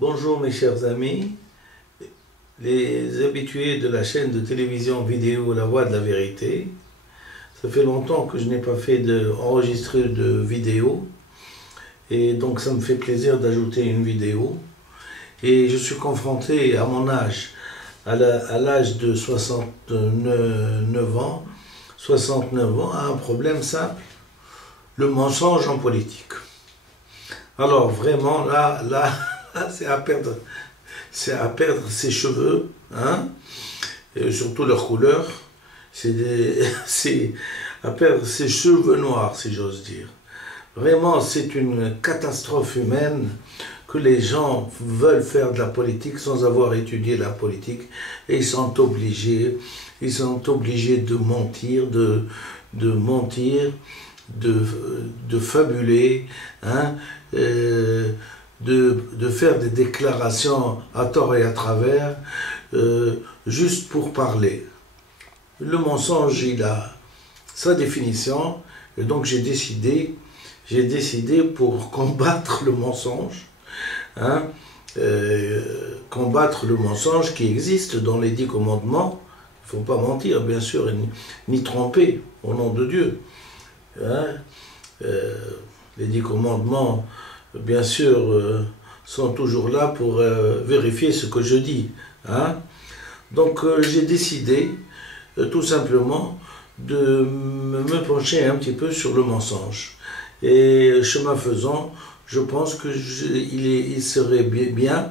Bonjour mes chers amis, les habitués de la chaîne de télévision vidéo La Voix de la Vérité. Ça fait longtemps que je n'ai pas fait enregistrer de vidéo et donc ça me fait plaisir d'ajouter une vidéo. Et je suis confronté à mon âge, à l'âge de 69 ans, à un problème simple, le mensonge en politique. Alors vraiment là c'est à perdre ses cheveux, hein, et surtout leur couleur, c'est à perdre ses cheveux noirs, si j'ose dire. Vraiment, c'est une catastrophe humaine que les gens veulent faire de la politique sans avoir étudié la politique, et ils sont obligés de mentir, de fabuler, hein, de faire des déclarations à tort et à travers, juste pour parler. Le mensonge, il a sa définition, et donc j'ai décidé pour combattre le mensonge, hein, combattre le mensonge qui existe dans les 10 commandements. Il ne faut pas mentir, bien sûr, ni tromper, au nom de Dieu. Hein, les 10 commandements, bien sûr, sont toujours là pour vérifier ce que je dis. Hein. Donc j'ai décidé tout simplement de me pencher un petit peu sur le mensonge. Et chemin faisant, je pense qu'il serait bien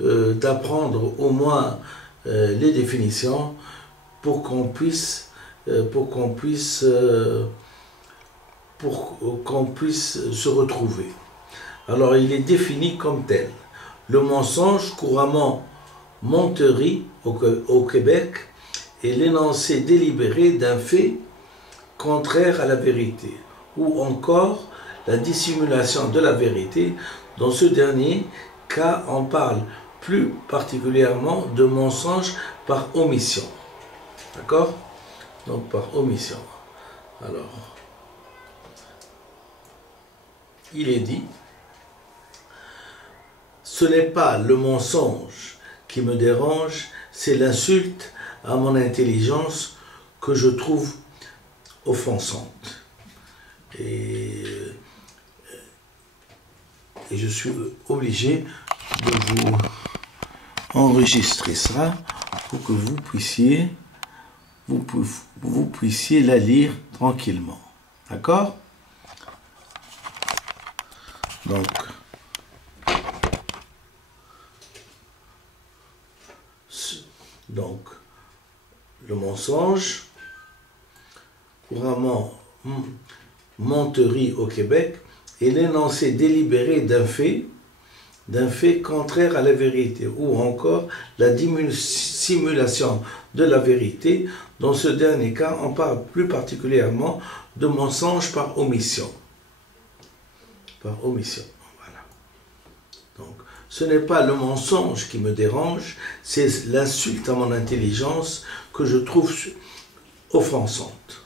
d'apprendre au moins les définitions pour qu'on puisse se retrouver. Alors il est défini comme tel. Le mensonge, couramment menterie au Québec, est l'énoncé délibéré d'un fait contraire à la vérité, ou encore la dissimulation de la vérité. Dans ce dernier cas, on parle plus particulièrement de mensonge par omission. D'accord? Donc par omission. Alors, il est dit, ce n'est pas le mensonge qui me dérange, c'est l'insulte à mon intelligence que je trouve offensante. Et je suis obligé de vous enregistrer ça pour que vous puissiez la lire tranquillement. D'accord? Donc, le mensonge, couramment menterie au Québec, est l'énoncé délibéré d'un fait contraire à la vérité, ou encore la dissimulation de la vérité. Dans ce dernier cas, on parle plus particulièrement de mensonge par omission. Par omission, voilà. Donc, ce n'est pas le mensonge qui me dérange, c'est l'insulte à mon intelligence que je trouve offensante.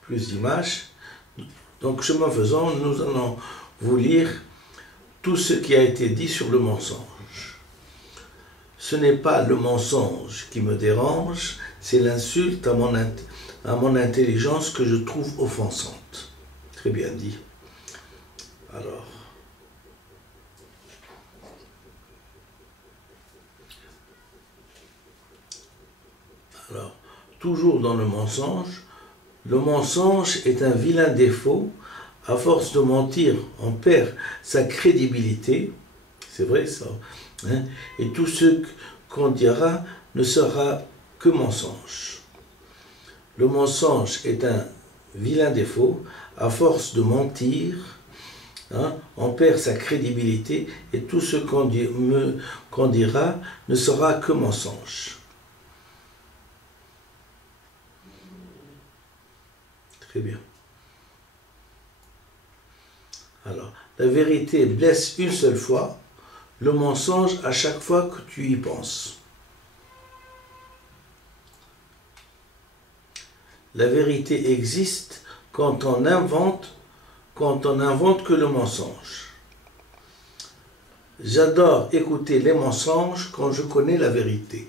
Plus d'images. Donc, chemin faisant, nous allons vous lire tout ce qui a été dit sur le mensonge. Ce n'est pas le mensonge qui me dérange, c'est l'insulte à mon intelligence que je trouve offensante. Très bien dit. Alors, toujours dans le mensonge est un vilain défaut. À force de mentir, on perd sa crédibilité. C'est vrai ça. Hein, et tout ce qu'on dira ne sera que mensonge. Le mensonge est un vilain défaut. À force de mentir, hein, on perd sa crédibilité et tout ce qu'on dira ne sera que mensonge. Très bien. Alors, la vérité blesse une seule fois, le mensonge à chaque fois que tu y penses. La vérité existe quand on invente que le mensonge. J'adore écouter les mensonges quand je connais la vérité.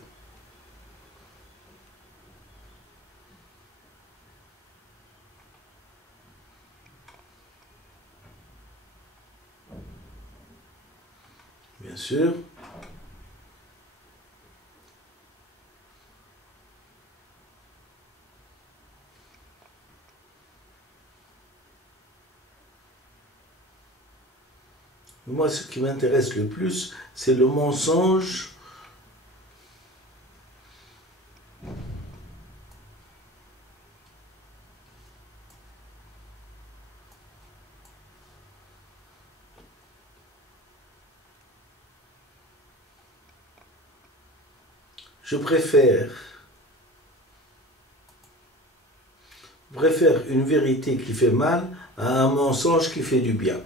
Bien sûr. Moi, ce qui m'intéresse le plus, c'est le mensonge. Je préfère une vérité qui fait mal à un mensonge qui fait du bien.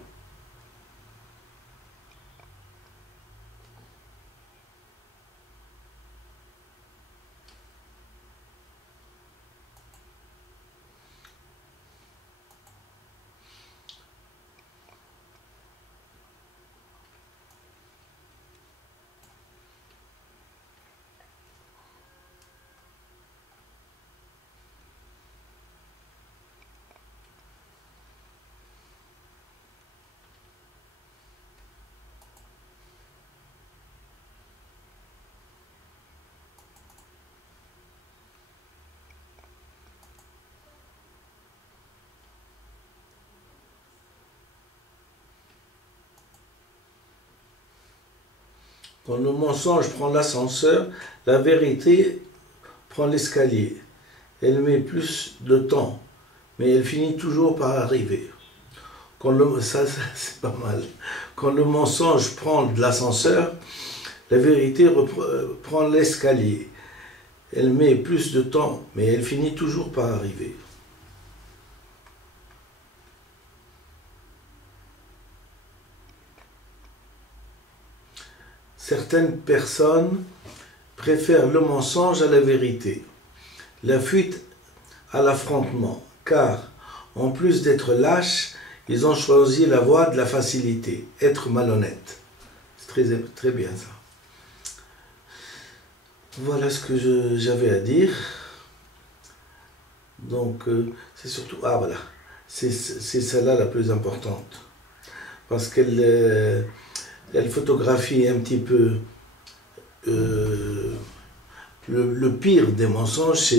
Quand le mensonge prend l'ascenseur, la vérité prend l'escalier. Elle met plus de temps, mais elle finit toujours par arriver. Ça c'est pas mal. Quand le mensonge prend de l'ascenseur, la vérité prend l'escalier. Elle met plus de temps, mais elle finit toujours par arriver. Certaines personnes préfèrent le mensonge à la vérité, la fuite à l'affrontement, car, en plus d'être lâches, ils ont choisi la voie de la facilité, être malhonnêtes. C'est très bien ça. Voilà ce que j'avais à dire. Donc, c'est surtout... Ah voilà, c'est celle-là la plus importante. Parce qu'elle... elle photographie un petit peu le pire des mensonges,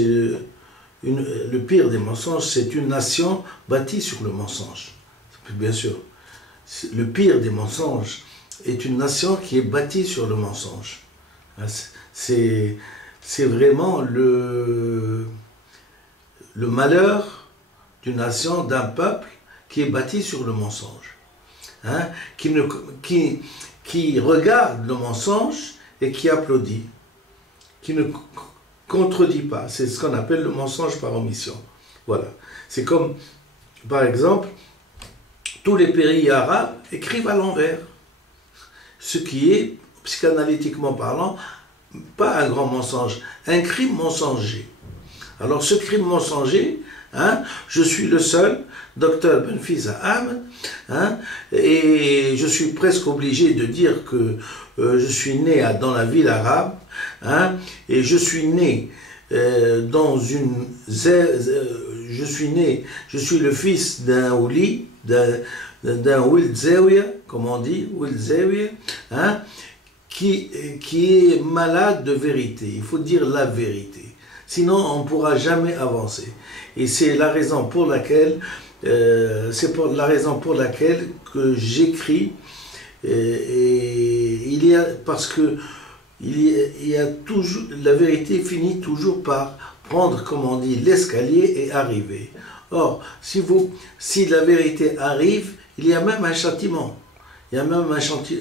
le pire des mensonges, c'est une nation bâtie sur le mensonge. Bien sûr, le pire des mensonges est une nation qui est bâtie sur le mensonge. C'est vraiment le malheur d'une nation, d'un peuple qui est bâti sur le mensonge. Hein, qui regarde le mensonge et qui applaudit, qui ne contredit pas. C'est ce qu'on appelle le mensonge par omission. Voilà. C'est comme, par exemple, tous les pays arabes écrivent à l'envers, ce qui est, psychanalytiquement parlant, pas un grand mensonge, un crime mensonger. Alors ce crime mensonger, hein, je suis le seul, docteur Benfisa Ahmed, hein, et je suis presque obligé de dire que je suis né dans la ville arabe, hein, et je suis né dans une... je suis le fils d'un ouli, d'un Wild Zawiya, comme on dit, Wild Zawiya, hein, qui est malade de vérité. Il faut dire la vérité. Sinon, on ne pourra jamais avancer. Et c'est la raison pour laquelle, que j'écris. Parce que il y a toujours, la vérité finit toujours par prendre, comme on dit, l'escalier et arriver. Or, si la vérité arrive, il y a même un châtiment. Il y a même un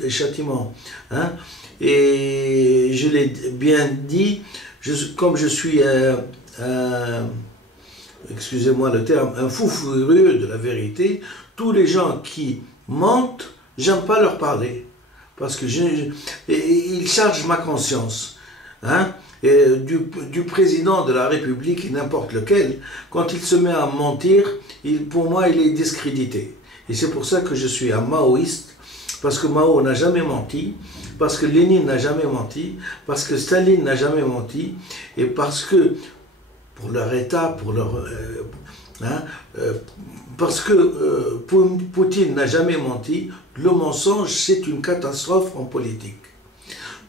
châtiment. Hein? Et je l'ai bien dit, comme je suis excusez-moi le terme, un fou furieux de la vérité, tous les gens qui mentent, j'aime pas leur parler. Parce que ils chargent ma conscience. Hein? Et du président de la République, n'importe lequel, quand il se met à mentir, pour moi, il est discrédité. Et c'est pour ça que je suis un maoïste, parce que Mao n'a jamais menti, parce que Lénine n'a jamais menti, parce que Staline n'a jamais menti, et parce que pour leur État, pour leur... parce que Poutine n'a jamais menti, le mensonge c'est une catastrophe en politique.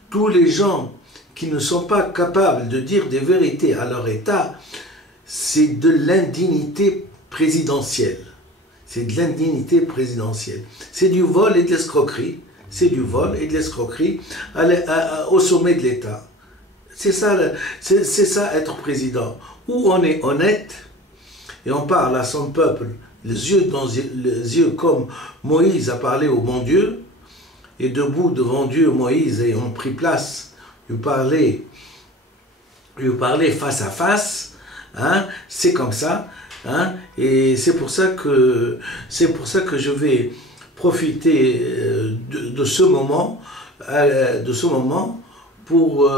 Tous les gens qui ne sont pas capables de dire des vérités à leur État, c'est de l'indignité présidentielle. C'est de l'indignité présidentielle. C'est du vol et de l'escroquerie. C'est du vol et de l'escroquerie au sommet de l'État. C'est ça être président. Où on est honnête et on parle à son peuple, les yeux comme Moïse a parlé au bon Dieu, et debout devant Dieu, Moïse ayant pris place, lui parler face à face, hein, c'est comme ça, hein, et c'est pour ça que je vais profiter de ce moment pour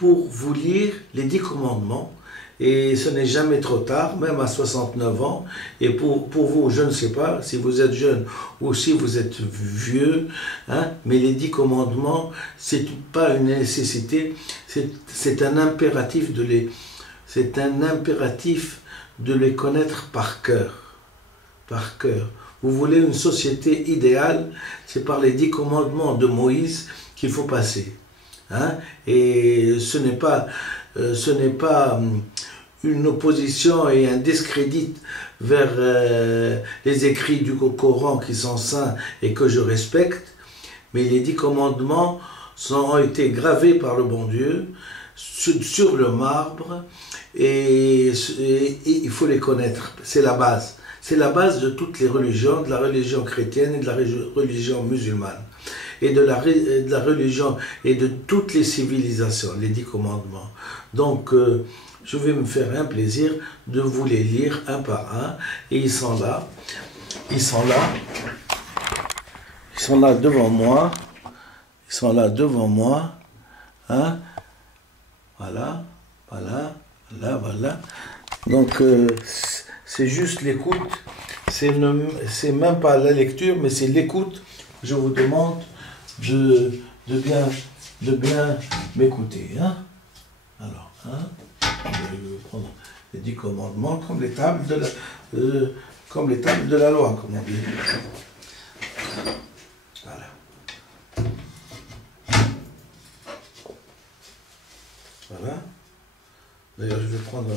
vous lire les 10 commandements. Et ce n'est jamais trop tard, même à 69 ans. Et pour vous, je ne sais pas si vous êtes jeune ou si vous êtes vieux, hein, mais les 10 commandements, c'est pas une nécessité, c'est un impératif de les connaître par cœur. Par cœur. Vous voulez une société idéale, c'est par les 10 commandements de Moïse qu'il faut passer. Hein, et ce n'est pas une opposition et un discrédit vers les écrits du Coran qui sont saints et que je respecte, mais les 10 commandements ont été gravés par le bon Dieu sur le marbre et il faut les connaître, c'est la base. C'est la base de toutes les religions, de la religion chrétienne et de la religion musulmane. Et de la religion et de toutes les civilisations, les 10 commandements. Donc, je vais me faire un plaisir de vous les lire un par un. Et ils sont là. Ils sont là. Ils sont là devant moi. Ils sont là devant moi. Hein? Voilà. Voilà. Voilà. Voilà. Donc, c'est juste l'écoute. C'est même pas la lecture, mais c'est l'écoute. Je vous demande de bien m'écouter. Hein? Alors, hein? Je vais prendre les 10 commandements comme les tables de la loi, comme on dit. Voilà. Voilà. D'ailleurs, je vais prendre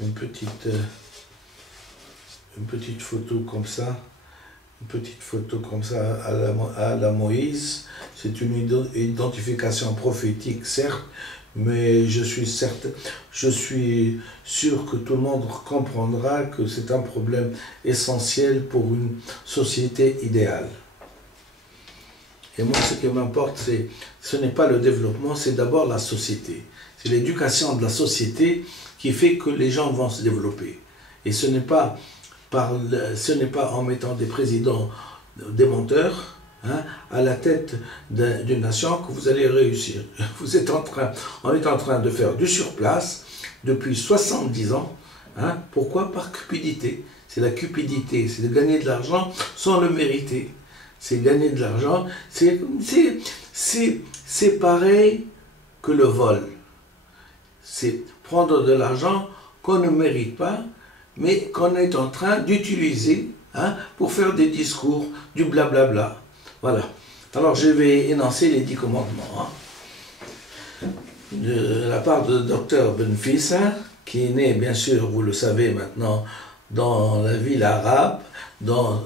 une petite photo comme ça. Une petite photo comme ça à la Moïse. C'est une identification prophétique, certes, mais je suis sûr que tout le monde comprendra que c'est un problème essentiel pour une société idéale. Et moi, ce qui m'importe, ce n'est pas le développement, c'est d'abord la société. C'est l'éducation de la société qui fait que les gens vont se développer. Et ce n'est pas en mettant des présidents, des menteurs, hein, à la tête d'une nation que vous allez réussir. On est en train de faire du surplace depuis 70 ans. Hein. Pourquoi? Par cupidité. C'est la cupidité, c'est de gagner de l'argent sans le mériter. C'est gagner de l'argent, c'est pareil que le vol. C'est prendre de l'argent qu'on ne mérite pas, mais qu'on est en train d'utiliser, hein, pour faire des discours, du blablabla. Voilà. Alors je vais énoncer les 10 commandements. Hein. De la part de Dr Benfissa, qui est né, bien sûr, vous le savez maintenant, dans la ville arabe, dans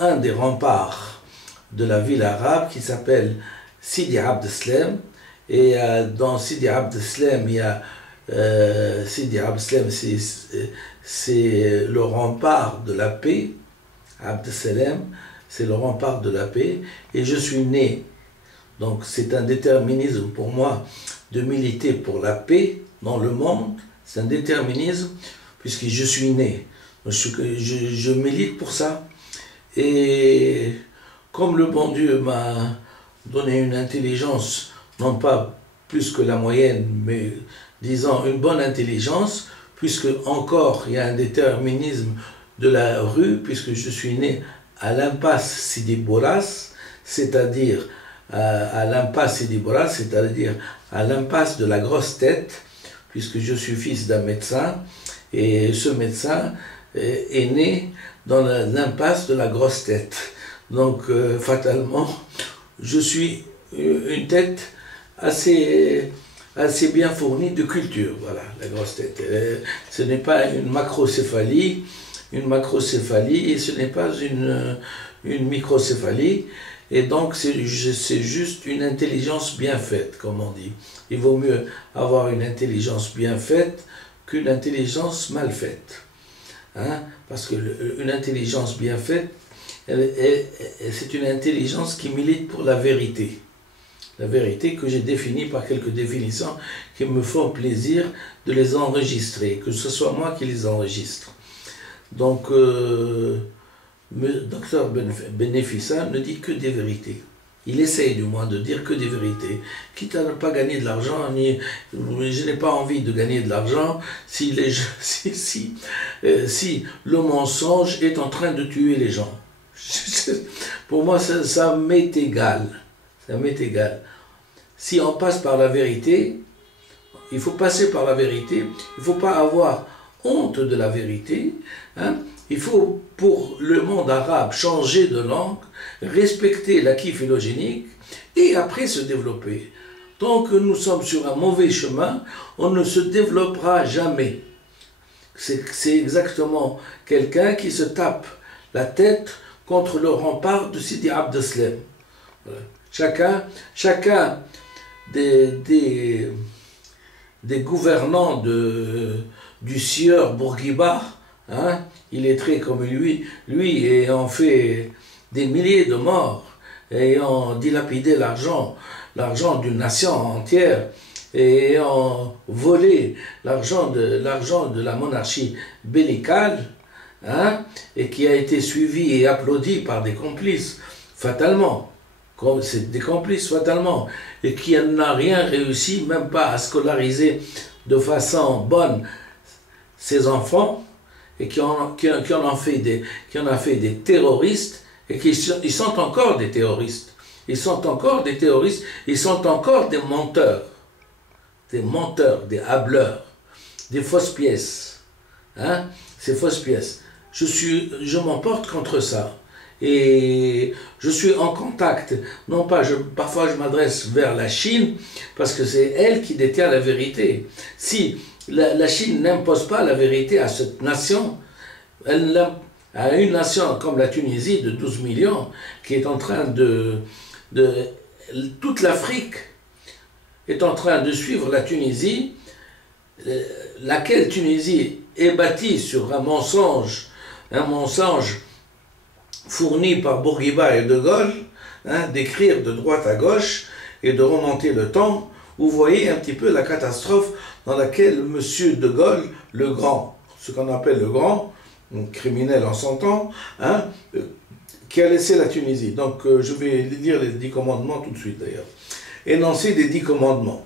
un des remparts de la ville arabe qui s'appelle Sidi Abdeslam. Et dans Sidi Abdeslam, il y a Sidi Abdeslam, c'est le rempart de la paix. Abdeslam, c'est le rempart de la paix. Et je suis né. Donc c'est un déterminisme pour moi de militer pour la paix dans le monde. C'est un déterminisme puisque je suis né. Je milite pour ça. Et comme le bon Dieu m'a donné une intelligence, non pas plus que la moyenne, mais disons une bonne intelligence, puisque encore il y a un déterminisme de la rue, puisque je suis né à l'impasse Sidi Bourras, c'est-à-dire à l'impasse Sidi Bourras, c'est-à-dire à l'impasse de la grosse tête, puisque je suis fils d'un médecin, et ce médecin est né dans l'impasse de la grosse tête. Donc, fatalement, je suis une tête assez bien fournie de culture, voilà, la grosse tête. Ce n'est pas une macrocéphalie, et ce n'est pas une microcéphalie, et donc c'est juste une intelligence bien faite, comme on dit. Il vaut mieux avoir une intelligence bien faite qu'une intelligence mal faite. Hein? Parce qu'une intelligence bien faite, c'est une intelligence qui milite pour la vérité. La vérité que j'ai définie par quelques définitions qui me font plaisir de les enregistrer, que ce soit moi qui les enregistre. Donc, Dr Benefissa ne dit que des vérités. Il essaye du moins de dire que des vérités, quitte à ne pas gagner de l'argent, je n'ai pas envie de gagner de l'argent si le mensonge est en train de tuer les gens. Pour moi, ça m'est égal. Ça m'est égal. Si on passe par la vérité, il faut passer par la vérité, il ne faut pas avoir honte de la vérité. Hein? Il faut, pour le monde arabe, changer de langue, respecter l'acquis phylogénique et après se développer. Tant que nous sommes sur un mauvais chemin, on ne se développera jamais. C'est exactement quelqu'un qui se tape la tête contre le rempart de Sidi Abdeslam. Voilà. Chacun des gouvernants du sieur Bourguiba, hein, il est très comme lui ayant fait des milliers de morts, ayant dilapidé l'argent d'une nation entière, et ayant volé l'argent de la monarchie bellicale, hein, et qui a été suivi et applaudi par des complices, fatalement. C'est des complices fatalement, et qui n'a rien réussi, même pas à scolariser de façon bonne ses enfants, et qui en a fait des terroristes, et ils sont encore des terroristes. Ils sont encore des terroristes, ils sont encore des menteurs, des hableurs, des fausses pièces. Hein? Ces fausses pièces. Je m'emporte contre ça. Et je suis en contact, non pas, parfois je m'adresse vers la Chine, parce que c'est elle qui détient la vérité. Si la Chine n'impose pas la vérité à cette nation, à une nation comme la Tunisie de 12 millions, qui est en train toute l'Afrique est en train de suivre la Tunisie, laquelle Tunisie est bâtie sur un mensonge fourni par Bourguiba et De Gaulle, hein, d'écrire de droite à gauche et de remonter le temps. Vous voyez un petit peu la catastrophe dans laquelle M. De Gaulle, le grand, ce qu'on appelle le grand, criminel en son temps, hein, qui a laissé la Tunisie. Donc je vais lire les 10 commandements tout de suite d'ailleurs. Énoncé des 10 commandements.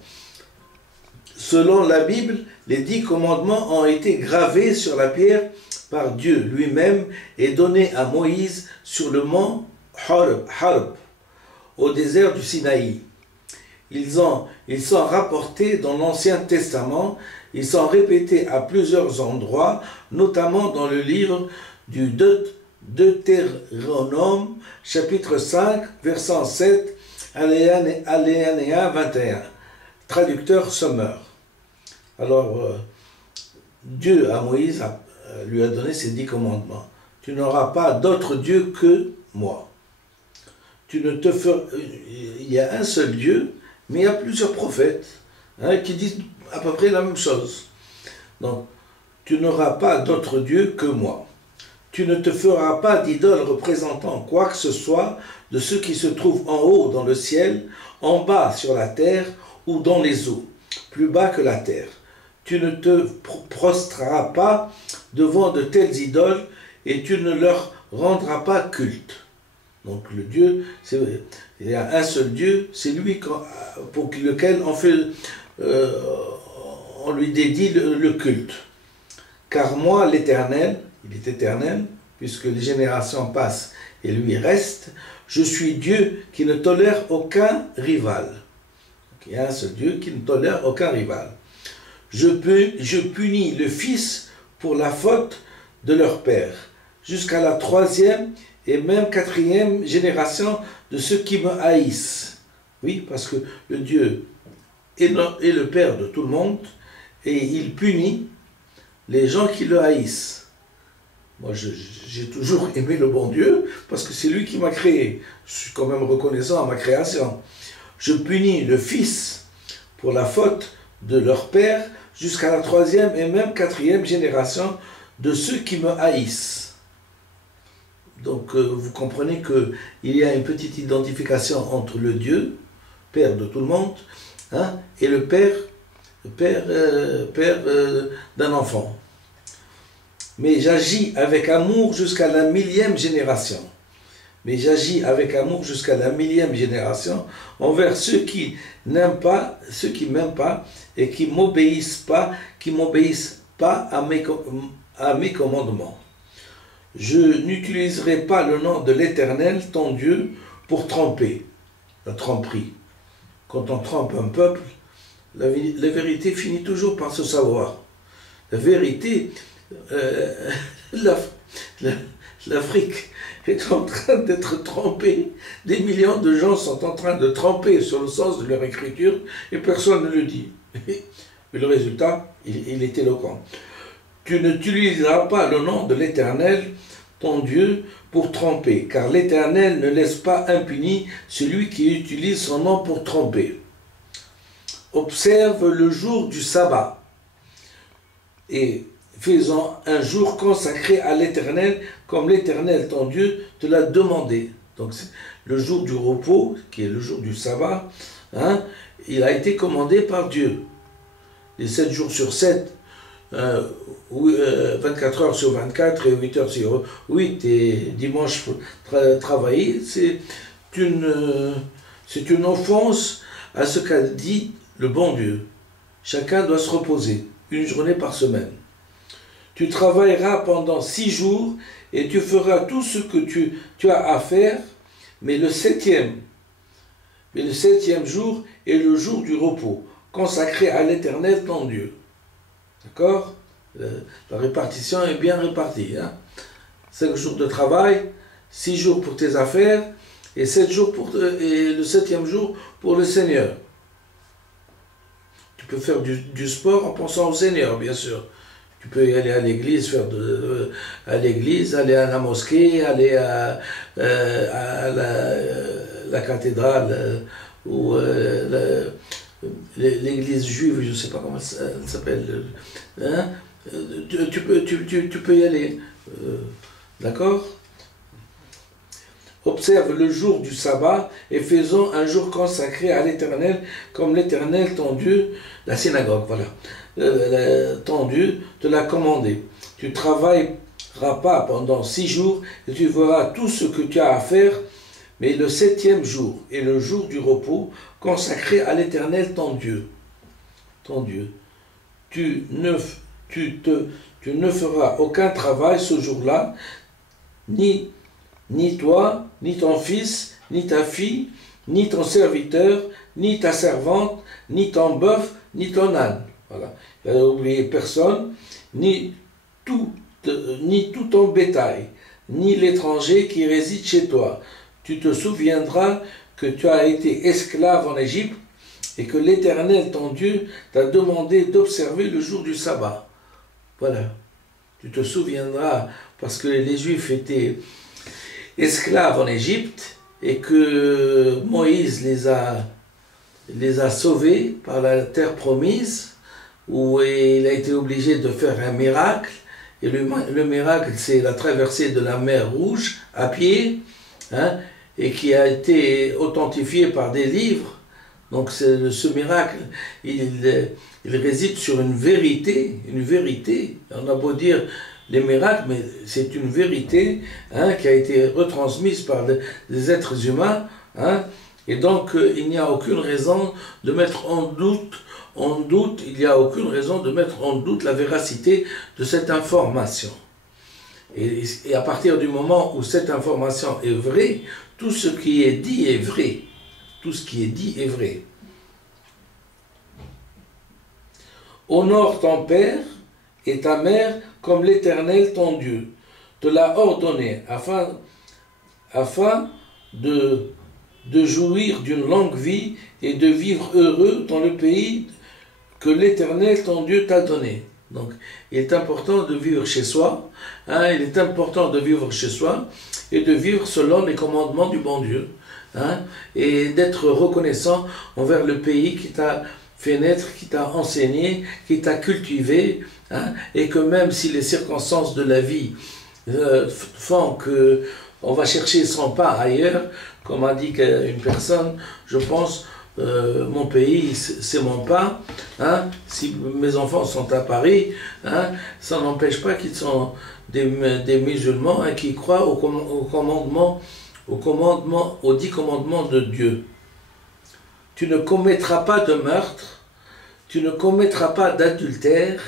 Selon la Bible, les 10 commandements ont été gravés sur la pierre par Dieu lui-même et donnés à Moïse sur le mont Harb, au désert du Sinaï. Ils sont rapportés dans l'Ancien Testament, ils sont répétés à plusieurs endroits, notamment dans le livre du Deutéronome, chapitre 5, verset 7, alinéa 21. Traducteur Sommer. Alors, Dieu à Moïse lui a donné ces 10 commandements. Tu n'auras pas d'autre Dieu que moi. Il y a un seul Dieu, mais il y a plusieurs prophètes, hein, qui disent à peu près la même chose. Donc, tu n'auras pas d'autre Dieu que moi. Tu ne te feras pas d'idole représentant quoi que ce soit de ce qui se trouve en haut dans le ciel, en bas sur la terre ou dans les eaux, plus bas que la terre. Tu ne te prostreras pas devant de telles idoles et tu ne leur rendras pas culte. Donc le Dieu, il y a un seul Dieu, c'est lui pour lequel on lui dédie le culte. Car moi, l'Éternel, il est éternel, puisque les générations passent et lui reste. Je suis Dieu qui ne tolère aucun rival. Il y a un seul Dieu qui ne tolère aucun rival. Je punis le fils pour la faute de leur père, jusqu'à la 3e et même 4e génération de ceux qui me haïssent. Oui, parce que le Dieu est le Père de tout le monde, et il punit les gens qui le haïssent. Moi, j'ai toujours aimé le bon Dieu, parce que c'est lui qui m'a créé. Je suis quand même reconnaissant à ma création. Je punis le fils pour la faute de leur père, jusqu'à la 3e et même 4e génération de ceux qui me haïssent. Donc, vous comprenez qu'il y a une petite identification entre le Dieu, Père de tout le monde, hein, et le Père d'un enfant. Mais j'agis avec amour jusqu'à la 1000e génération. Mais j'agis avec amour jusqu'à la 1000e génération envers ceux qui n'aiment pas, ceux qui m'aiment pas et qui m'obéissent pas à mes commandements. Je n'utiliserai pas le nom de l'Éternel, ton Dieu, pour tromper, la tromperie. Quand on trompe un peuple, la vérité finit toujours par se savoir. La vérité, l'Afrique est en train d'être trompée. Des millions de gens sont en train de tromper sur le sens de leur écriture et personne ne le dit. Mais le résultat, il est éloquent. Tu n'utiliseras pas le nom de l'Éternel, ton Dieu, pour tromper, car l'Éternel ne laisse pas impuni celui qui utilise son nom pour tromper. Observe le jour du sabbat et fais-en un jour consacré à l'Éternel, comme l'Éternel, ton Dieu, te l'a demandé. Donc le jour du repos, qui est le jour du sabbat, hein, il a été commandé par Dieu. Les 7 jours sur 7, 24 heures sur 24 et 8 heures sur 8 et dimanche travailler, c'est une offense à ce qu'a dit le bon Dieu. Chacun doit se reposer, une journée par semaine. Tu travailleras pendant 6 jours et tu feras tout ce que tu as à faire, mais le septième jour est le jour du repos, consacré à l'Éternel ton Dieu. D'accord? La répartition est bien répartie. Hein? 5 jours de travail, 6 jours pour tes affaires et, 7 jours et le 7e jour pour le Seigneur. Tu peux faire du sport en pensant au Seigneur, bien sûr. Tu peux y aller à l'église, aller à la mosquée, aller à la cathédrale ou l'église juive, je ne sais pas comment elle s'appelle. Hein? Tu peux y aller. D'accord? Observe le jour du sabbat et faisons un jour consacré à l'Éternel, comme l'Éternel, ton Dieu, la synagogue, voilà. Ton Dieu te l'a commandé. Tu travailleras pas pendant 6 jours et tu feras tout ce que tu as à faire, mais le 7e jour est le jour du repos consacré à l'Éternel ton Dieu. Ton Dieu. Tu ne feras aucun travail ce jour-là, ni toi, ni ton fils, ni ta fille, ni ton serviteur, ni ta servante, ni ton bœuf, ni ton âne. Voilà. Il n'a oublié personne, ni tout ton bétail, ni l'étranger qui réside chez toi. Tu te souviendras que tu as été esclave en Égypte et que l'Éternel, ton Dieu, t'a demandé d'observer le jour du sabbat. Voilà. Tu te souviendras parce que les Juifs étaient esclaves en Égypte et que Moïse les a sauvés par la terre promise, où il a été obligé de faire un miracle. Et le miracle, c'est la traversée de la mer Rouge à pied, hein, et qui a été authentifié par des livres. Donc ce miracle, il réside sur une vérité. On a beau dire les miracles, mais c'est une vérité, hein, qui a été retransmise par des êtres humains. Hein, et donc il n'y a aucune raison de mettre en doute, il n'y a aucune raison de mettre en doute la véracité de cette information. Et à partir du moment où cette information est vraie, tout ce qui est dit est vrai. Tout ce qui est dit est vrai. Honore ton père et ta mère comme l'Éternel ton Dieu te l'a ordonné, afin de jouir d'une longue vie et de vivre heureux dans le pays que l'Éternel ton Dieu t'a donné. Donc, il est important de vivre chez soi, hein, il est important de vivre chez soi et de vivre selon les commandements du bon Dieu, hein, et d'être reconnaissant envers le pays qui t'a fait naître, qui t'a enseigné, qui t'a cultivé, hein, et que même si les circonstances de la vie font que on va chercher son pas ailleurs, comme a dit une personne, je pense, mon pays, c'est mon pas, hein, si mes enfants sont à Paris, hein, ça n'empêche pas qu'ils sont des musulmans, hein, qui croient aux 10 commandements de Dieu. Tu ne commettras pas de meurtre, tu ne commettras pas d'adultère,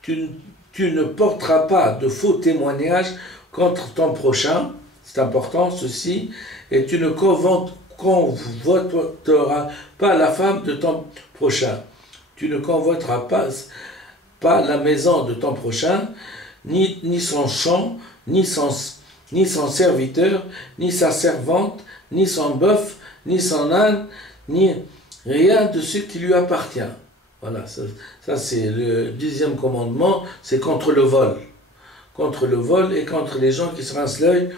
tu ne porteras pas de faux témoignages contre ton prochain, c'est important ceci, et tu ne convoiteras pas la femme de ton prochain. Tu ne convoiteras pas la maison de ton prochain, ni son champ, ni son serviteur, ni sa servante, ni son bœuf, ni son âne, ni rien de ce qui lui appartient. Voilà, ça c'est le 10e commandement, c'est contre le vol. Contre le vol et contre les gens qui se rincent l'œil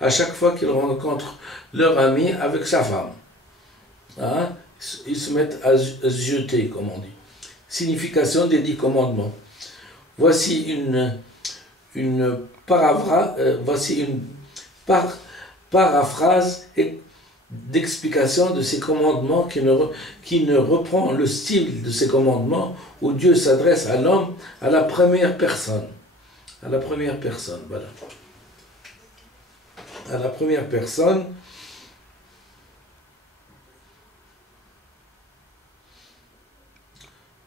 à chaque fois qu'ils rencontrent leur ami avec sa femme. Hein? Ils se mettent à se jeter, comme on dit. Signification des 10 commandements. Voici une paraphrase d'explication de ces commandements qui ne reprend le style de ces commandements où Dieu s'adresse à l'homme à la première personne. À la première personne, voilà. À la première personne.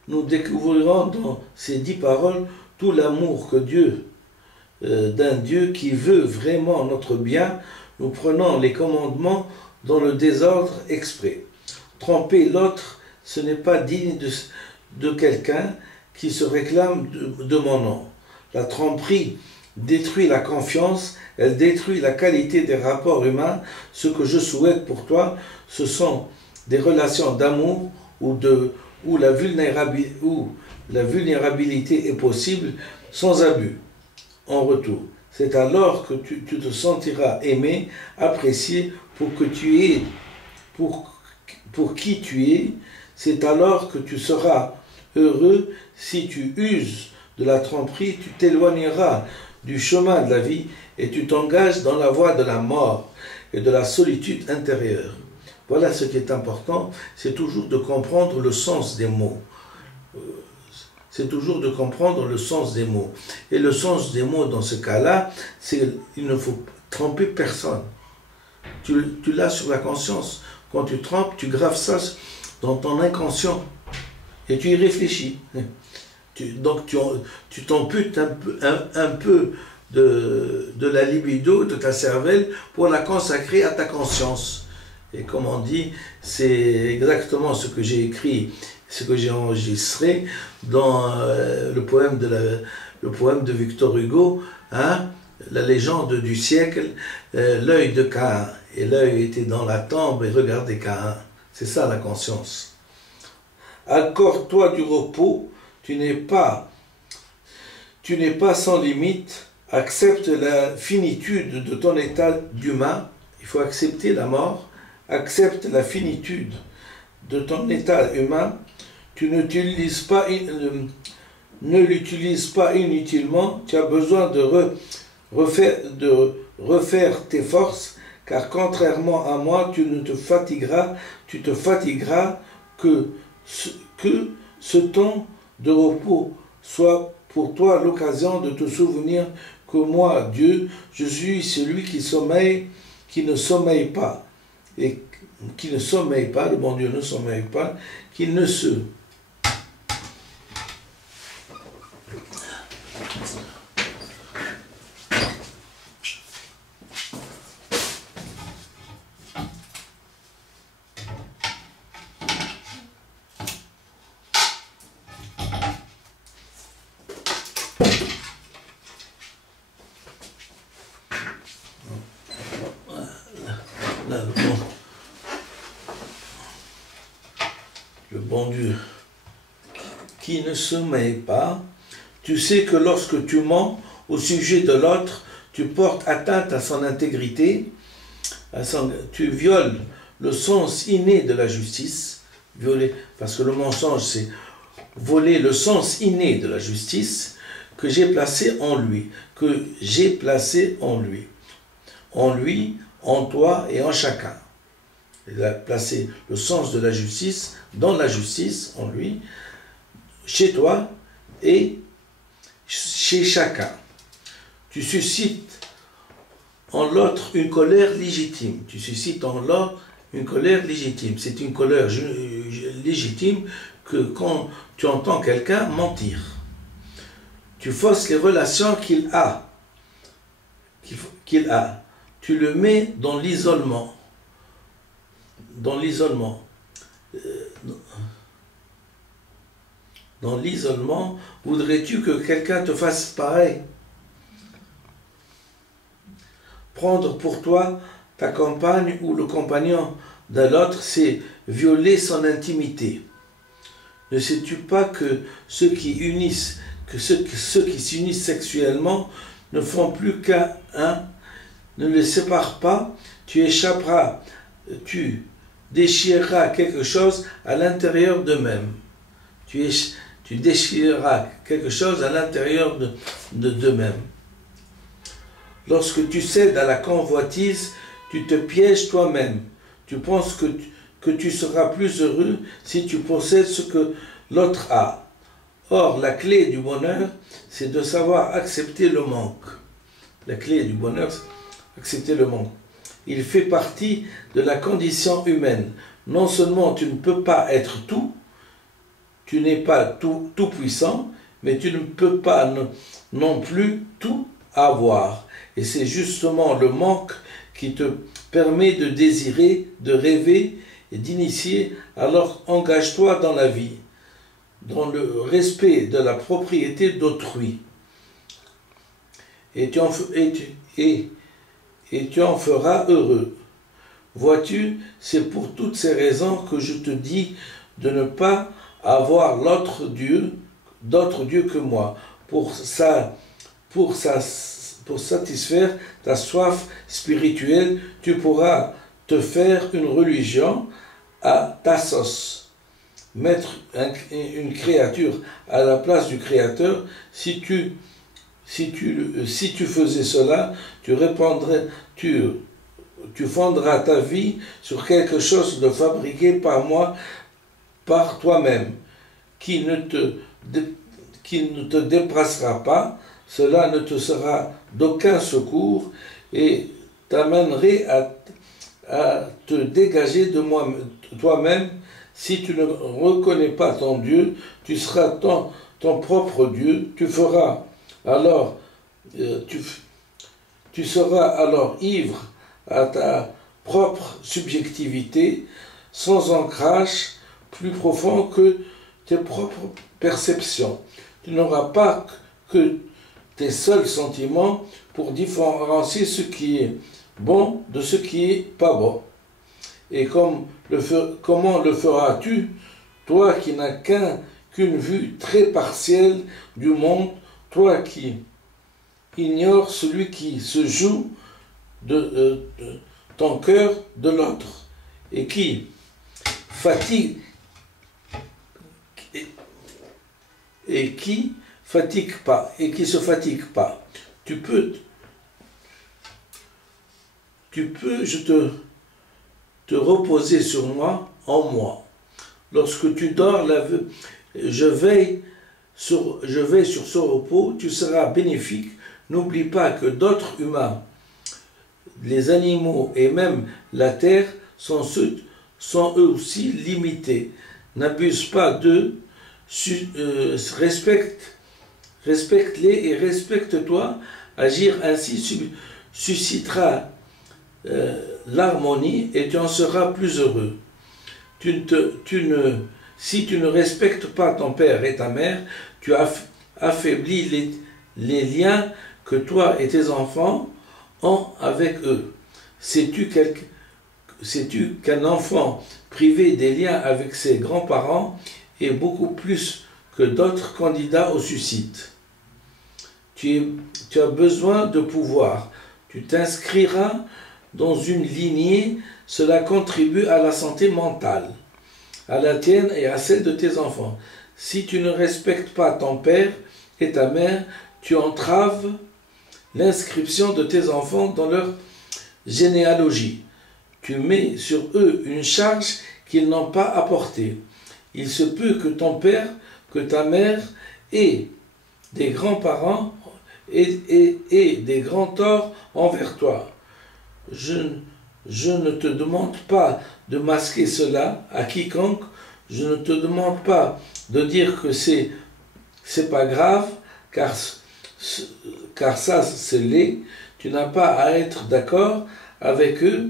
Nous découvrirons dans ces 10 paroles tout l'amour que Dieu, d'un Dieu qui veut vraiment notre bien. Nous prenons les commandements dans le désordre exprès. Tromper l'autre, ce n'est pas digne de quelqu'un qui se réclame de mon nom. La tromperie détruit la confiance, elle détruit la qualité des rapports humains. Ce que je souhaite pour toi, ce sont des relations d'amour où la vulnérabilité est possible sans abus. En retour, c'est alors que tu te sentiras aimé, apprécié pour qui tu es. C'est alors que tu seras heureux. Si tu uses de la tromperie, tu t'éloigneras du chemin de la vie et tu t'engages dans la voie de la mort et de la solitude intérieure. Voilà ce qui est important, c'est toujours de comprendre le sens des mots. C'est toujours de comprendre le sens des mots. Et le sens des mots dans ce cas-là, c'est qu'il ne faut tromper personne. Tu l'as sur la conscience. Quand tu trompes, tu graves ça dans ton inconscient. Et tu y réfléchis. Donc tu t'amputes un peu de la libido, de ta cervelle, pour la consacrer à ta conscience. Et comme on dit, c'est exactement ce que j'ai écrit, ce que j'ai enregistré dans le poème de Victor Hugo, hein, la légende du siècle, l'œil de Caïn. Et l'œil était dans la tombe et regardait Caïn. C'est ça la conscience. Accorde-toi du repos, tu n'es pas sans limite, accepte la finitude de ton état d'humain, il faut accepter la mort, accepte la finitude de ton état humain, tu ne l'utilises pas inutilement, tu as besoin de refaire tes forces, car contrairement à moi, tu te fatigueras que ce temps de repos soit pour toi l'occasion de te souvenir que moi, Dieu, je suis celui qui ne sommeille pas, et qui ne sommeille pas, le bon Dieu ne sommeille pas, qu'il ne se Le bon Dieu qui ne se mêle pas, tu sais que lorsque tu mens au sujet de l'autre, tu portes atteinte à son intégrité, tu violes le sens inné de la justice, parce que le mensonge c'est voler le sens inné de la justice que j'ai placé en lui, en lui, en toi et en chacun. Il a placé le sens de la justice dans la justice, en lui, chez toi et chez chacun. Tu suscites en l'autre une colère légitime. Tu suscites en l'autre une colère légitime. C'est une colère légitime que quand tu entends quelqu'un mentir. Tu fausses les relations qu'il a. Tu le mets dans l'isolement. Dans l'isolement. Dans l'isolement, voudrais-tu que quelqu'un te fasse pareil? Prendre pour toi ta compagne ou le compagnon de l'autre, c'est violer son intimité. Ne sais-tu pas que ceux qui s'unissent sexuellement ne font plus qu'un, ne les séparent pas, tu échapperas, tu déchireras quelque chose à l'intérieur d'eux-mêmes. Tu déchireras quelque chose à l'intérieur d'eux-mêmes. Lorsque tu cèdes à la convoitise, tu te pièges toi-même. Tu penses que tu seras plus heureux si tu possèdes ce que l'autre a. Or, la clé du bonheur, c'est de savoir accepter le manque. La clé du bonheur, c'est accepter le manque. Il fait partie de la condition humaine. Non seulement tu ne peux pas être tout, tu n'es pas tout puissant, mais tu ne peux pas non plus tout avoir. Et c'est justement le manque qui te permet de désirer, de rêver et d'initier. Alors engage-toi dans la vie, dans le respect de la propriété d'autrui. Et tu en feras heureux. Vois-tu, c'est pour toutes ces raisons que je te dis de ne pas avoir d'autre Dieu que moi, pour satisfaire ta soif spirituelle. Tu pourras te faire une religion à ta sauce, mettre une créature à la place du Créateur. Si tu faisais cela, tu fondras ta vie sur quelque chose de fabriqué par moi, par toi-même, qui ne te dépassera pas. Cela ne te sera d'aucun secours et t'amènerait à te dégager de toi-même. Si tu ne reconnais pas ton Dieu, tu seras ton propre Dieu. Tu seras alors ivre à ta propre subjectivité, sans ancrage plus profond que tes propres perceptions. Tu n'auras pas que tes seuls sentiments pour différencier ce qui est bon de ce qui est pas bon. Et comment le feras-tu, toi qui n'as qu'une vue très partielle du monde, toi qui ignores celui qui se joue de ton cœur de l'autre et qui fatigue et qui se fatigue pas. Tu peux te reposer sur moi, en moi. Lorsque tu dors, je veille sur ce repos, tu seras bénéfique. N'oublie pas que d'autres humains, les animaux et même la terre sont eux aussi limités. N'abuse pas d'eux, respecte respecte-les et respecte-toi. Agir ainsi suscitera l'harmonie et tu en seras plus heureux. Si tu ne respectes pas ton père et ta mère, tu affaiblis les liens que toi et tes enfants ont avec eux. Sais-tu qu'un enfant privé des liens avec ses grands-parents est beaucoup plus que d'autres candidats au suicide? Tu as besoin de pouvoir. Tu t'inscriras dans une lignée, cela contribue à la santé mentale, à la tienne et à celle de tes enfants. Si tu ne respectes pas ton père et ta mère, tu entraves l'inscription de tes enfants dans leur généalogie. Tu mets sur eux une charge qu'ils n'ont pas apportée. Il se peut que ton père, que ta mère ait des grands-parents et des grands torts envers toi. Je ne te demande pas de masquer cela à quiconque. Je ne te demande pas de dire que c'est pas grave, car ça c'est laid. Tu n'as pas à être d'accord avec eux,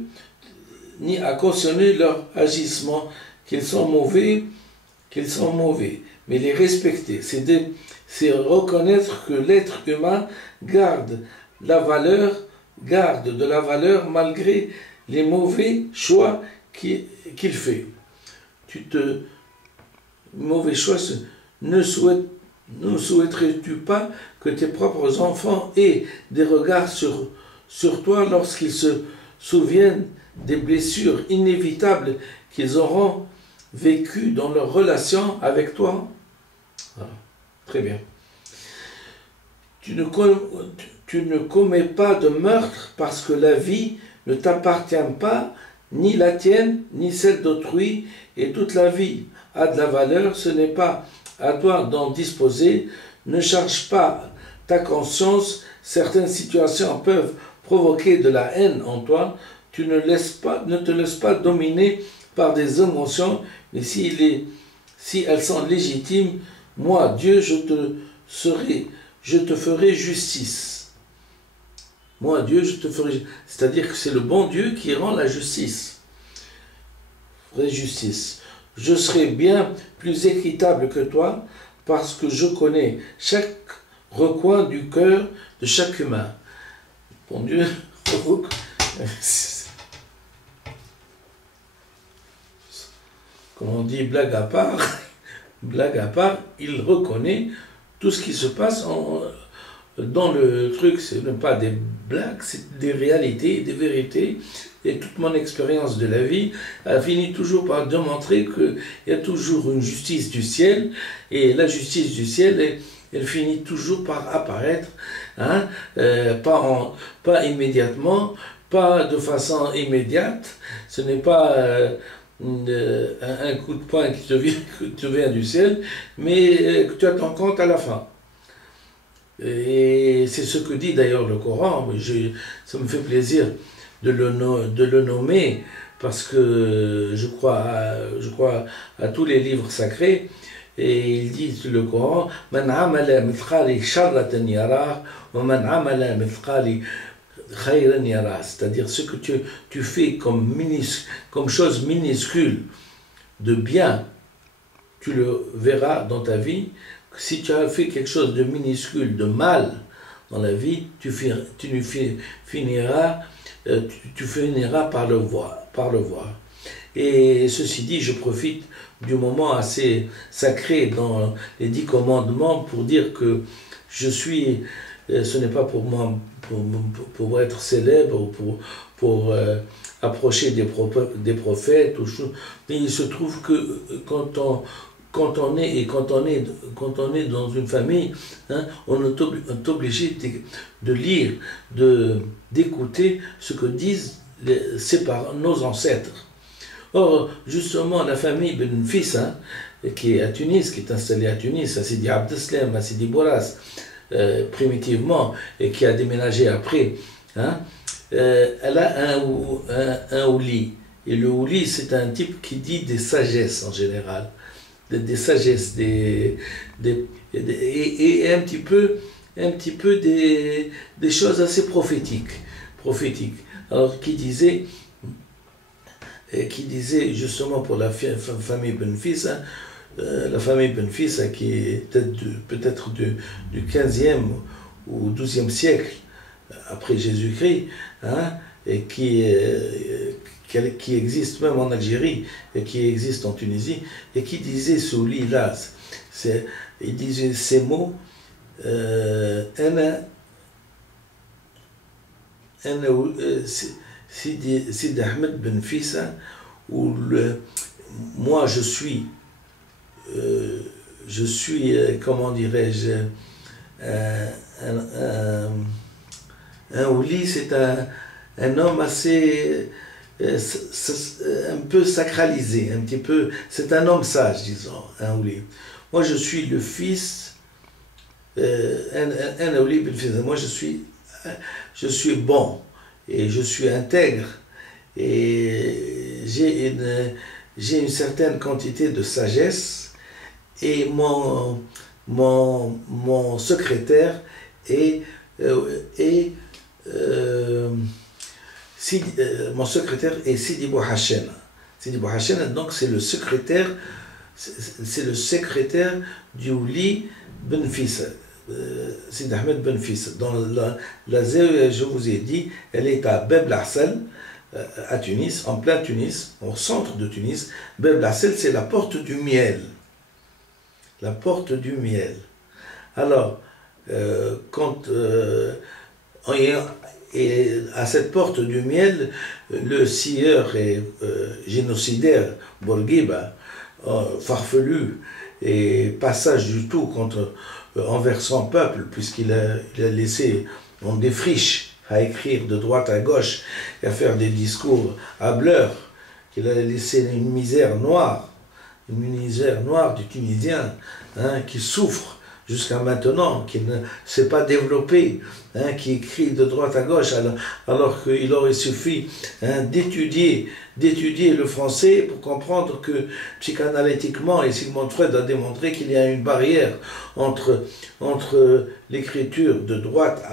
ni à cautionner leur agissement, qu'ils sont mauvais, mais les respecter. C'est reconnaître que l'être humain garde de la valeur malgré les mauvais choix qu'il fait. Mauvais choix, ne souhaiterais-tu pas que tes propres enfants aient des regards sur toi lorsqu'ils se souviennent des blessures inévitables qu'ils auront vécues dans leur relation avec toi? Voilà. Très bien. Tu ne commets pas de meurtre parce que la vie ne t'appartient pas, ni la tienne, ni celle d'autrui, et toute la vie a de la valeur. Ce n'est pas à toi d'en disposer. Ne charge pas ta conscience. Certaines situations peuvent provoquer de la haine en toi. Tu ne te laisses pas dominer par des émotions, mais si elles sont légitimes, moi, Dieu, je te ferai justice. Moi, Dieu, je te ferai justice. C'est-à-dire que c'est le bon Dieu qui rend la justice. Justice. Je serai bien plus équitable que toi parce que je connais chaque recoin du cœur de chaque humain. Bon Dieu, comme on dit, blague à part, il reconnaît tout ce qui se passe dans le truc. Ce n'est pas des blagues, c'est des réalités, des vérités. Et toute mon expérience de la vie a fini toujours par démontrer qu'il y a toujours une justice du ciel. Et la justice du ciel, elle finit toujours par apparaître, hein, pas immédiatement, pas de façon immédiate. Ce n'est pas un coup de poing qui te vient du ciel, mais que tu attends compte à la fin. Et c'est ce que dit d'ailleurs le Coran. Ça me fait plaisir de le nommer parce que je crois à tous les livres sacrés. Et il dit le Coran, Man amala mithqali sharratan yarah wa man amala mithqali khayran yarah, c'est-à-dire ce que tu fais comme chose minuscule de bien, tu le verras dans ta vie. Si tu as fait quelque chose de minuscule, de mal dans la vie, tu finiras par le voir. Et ceci dit, je profite du moment assez sacré dans les 10 commandements pour dire que ce n'est pas pour moi pour être célèbre ou pour approcher des prophètes, mais il se trouve que quand on est dans une famille, hein, on est obligé de lire, d'écouter ce que disent nos ancêtres. Or, justement, la famille Ben Fils, hein, qui est à Tunis, qui est installée à Tunis, à Sidi Abdeslam, à Sidi Boras, primitivement, et qui a déménagé après, hein, elle a un ouli. Et le ouli, c'est un type qui dit des sagesses en général. Des sagesses, et un petit peu des choses assez prophétiques. Alors, qui disait justement pour la famille Ben-Fils, hein, la famille Ben-Fils, hein, qui est peut-être du 15e ou 12e siècle après Jésus-Christ, hein, et qui existe même en Algérie et qui existe en Tunisie, et qui disait ce lit-là, il disait ces mots, Sidi Ahmed Ben Fissa, où moi je suis comment dirais-je, un ouli, c'est un homme assez, un peu sacralisé, un petit peu, c'est un homme sage, disons, un ouli. Moi je suis le fils, un ouli Ben Fissa, moi je suis bon, et je suis intègre, et j'ai une certaine quantité de sagesse, et mon secrétaire est mon secrétaire est Sidi Bouhachena. Sidi Bouhachena, donc c'est le secrétaire du Ouli Ben Fissa. Sidi Ahmed Ben Fissa. Dans la Zawiya, je vous ai dit, elle est à Bab Lassel, à Tunis, en plein Tunis, au centre de Tunis. Bab Lassel, c'est la porte du miel. La porte du miel. Alors, et à cette porte du miel, le sieur et génocidaire Bourguiba, farfelu et passage du tout envers son peuple, puisqu'il a laissé en défriche à écrire de droite à gauche et à faire des discours hableurs, qu'il a laissé une misère noire du Tunisien, hein, qui souffre jusqu'à maintenant, qui ne s'est pas développé, hein, qui écrit de droite à gauche, alors qu'il aurait suffi, hein, d'étudier le français pour comprendre que psychanalytiquement, et Sigmund Freud a démontré qu'il y a une barrière entre l'écriture de droite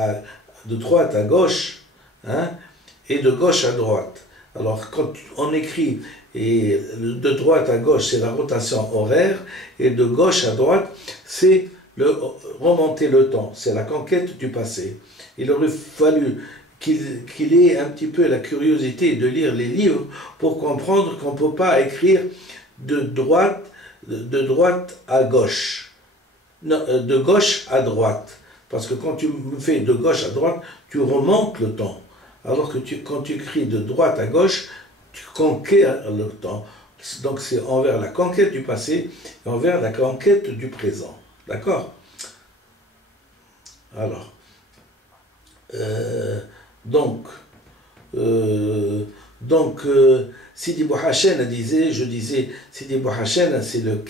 à gauche, hein, et de gauche à droite. Alors quand on écrit, et de droite à gauche c'est la rotation horaire, et de gauche à droite c'est remonter le temps, c'est la conquête du passé. Il aurait fallu qu'il ait un petit peu la curiosité de lire les livres pour comprendre qu'on ne peut pas écrire de droite à gauche, non, de gauche à droite. Parce que quand tu fais de gauche à droite, tu remontes le temps. Alors que quand tu écris de droite à gauche, tu conquiers le temps. Donc c'est envers la conquête du passé et envers la conquête du présent. D'accord? Alors, Sidi Bouhachena disait, Sidi Bouhachena, c'est le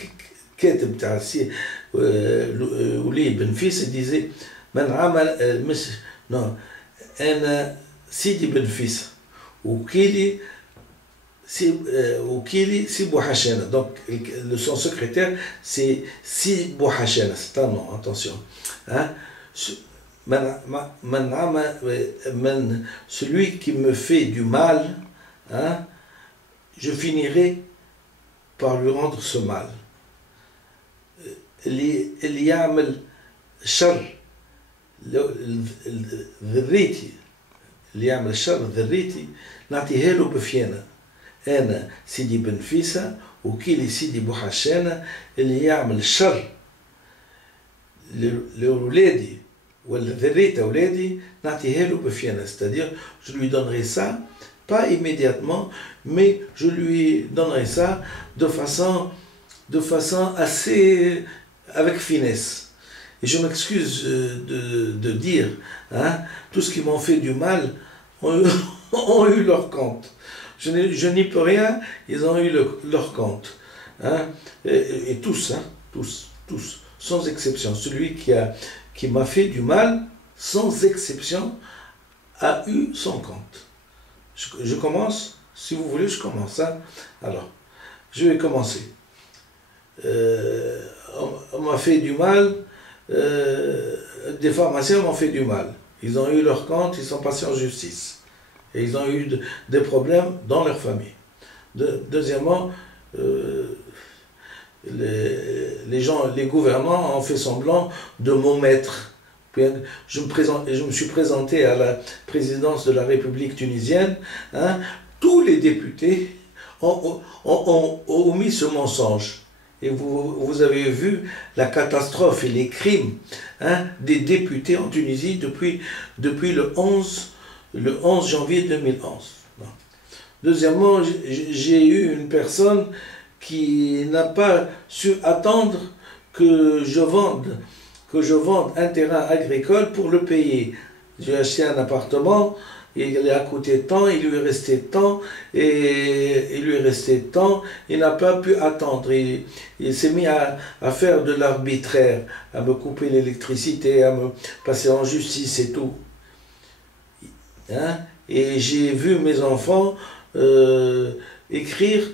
Keteb Tarsi, Ouli Ben Fils, disait, non, Sidi Ben Fils, ou Kili, Si Bouhachena. Donc, son secrétaire, c'est Si Bouhachena, c'est un nom, attention. Hein? Celui qui me fait du mal, hein, je finirai par lui rendre ce mal. اللي يعمل شر ذريتي اللي يعمل شر ذريتي نعطيها له بفيانا. أنا سيدي بن فيسا وكيلي سيدي بوحشانة اللي يعمل شر لأولادي ولا ذرية أولادي نعطيها له بفيانا. C'est-à-dire, je lui donnerai ça, pas immédiatement, mais je lui donnerai ça de façon assez, avec finesse. Et je m'excuse de dire, hein, tous ceux qui m'ont fait du mal ont eu leur compte. Je n'y peux rien, ils ont eu leur compte. Hein, et tous, hein, tous, sans exception. Celui qui m'a fait du mal, sans exception, a eu son compte. Je commence, si vous voulez, je commence. Hein. Alors, je vais commencer. On m'a fait du mal, des pharmaciens m'ont fait du mal. Ils ont eu leur compte, ils sont passés en justice. Et ils ont eu des problèmes dans leur famille. Deuxièmement, les gouvernants ont fait semblant de m'omettre. Je me suis présenté à la présidence de la République tunisienne. Hein, tous les députés ont omis ce mensonge. Et vous avez vu la catastrophe et les crimes, hein, des députés en Tunisie depuis le 11 janvier 2011. Deuxièmement, j'ai eu une personne qui n'a pas su attendre que je vende un terrain agricole pour le payer. J'ai acheté un appartement, il a coûté tant, il lui est resté tant, il n'a pas pu attendre. Il s'est mis à faire de l'arbitraire, à me couper l'électricité, à me passer en justice et tout. Hein? Et j'ai vu mes enfants écrire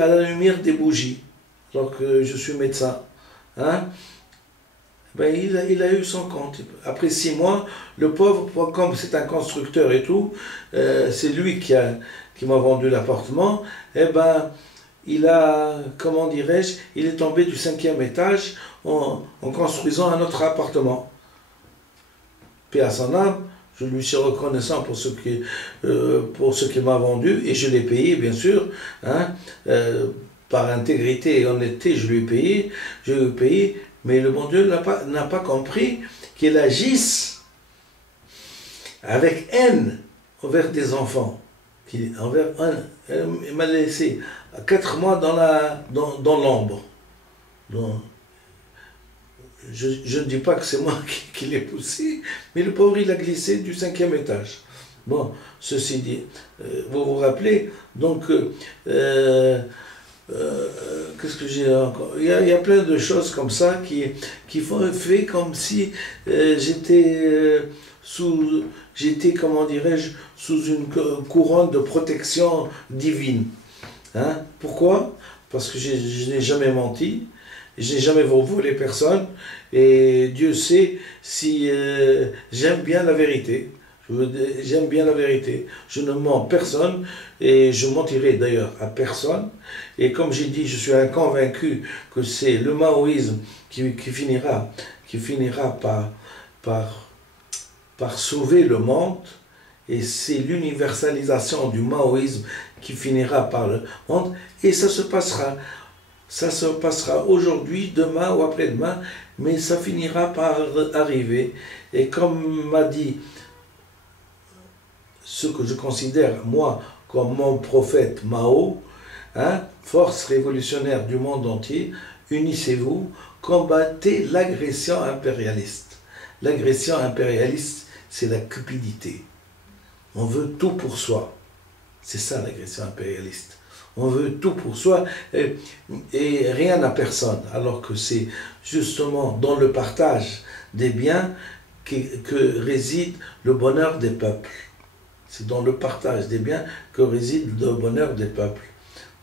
à la lumière des bougies, alors que je suis médecin. Hein? Ben, il a eu son compte. Après 6 mois, le pauvre, comme c'est un constructeur et tout, c'est lui qui m'a vendu l'appartement, et ben, il a, comment dirais-je, il est tombé du 5e étage en construisant un autre appartement. Paix à son âme, je lui suis reconnaissant pour ce qu'il m'a vendu, et je l'ai payé, bien sûr, hein, par intégrité et honnêteté, je lui ai payé, mais le bon Dieu n'a pas compris qu'il agisse avec haine envers des enfants. Il m'a laissé 4 mois dans l'ombre. Je ne dis pas que c'est moi qui l'ai poussé, mais le pauvre, il a glissé du 5e étage. Bon, ceci dit, vous vous rappelez, donc, qu'est-ce que j'ai encore? Il y a plein de choses comme ça qui font fait comme si j'étais comment dirais-je, sous une couronne de protection divine. Hein? Pourquoi? Parce que je n'ai jamais menti, je n'ai jamais volé personne, et Dieu sait si j'aime bien la vérité. J'aime bien la vérité. Je ne mens personne et je mentirai d'ailleurs à personne. Et comme j'ai dit, je suis convaincu que c'est le maoïsme qui finira par sauver le monde. Et c'est l'universalisation du maoïsme qui finira par le monde. Et ça se passera. Ça se passera aujourd'hui, demain ou après-demain, mais ça finira par arriver. Et comme m'a dit ce que je considère, moi, comme mon prophète Mao, hein, force révolutionnaire du monde entier, unissez-vous, combattez l'agression impérialiste. L'agression impérialiste, c'est la cupidité. On veut tout pour soi. C'est ça l'agression impérialiste. On veut tout pour soi et rien à personne, alors que c'est justement dans le partage des biens que réside le bonheur des peuples. C'est dans le partage des biens que réside le bonheur des peuples.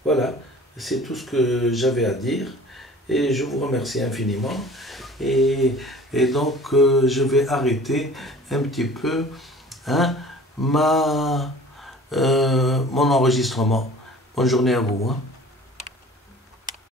Voilà, c'est tout ce que j'avais à dire et je vous remercie infiniment. Et donc je vais arrêter un petit peu, hein, mon enregistrement. Bonne journée à vous. Hein.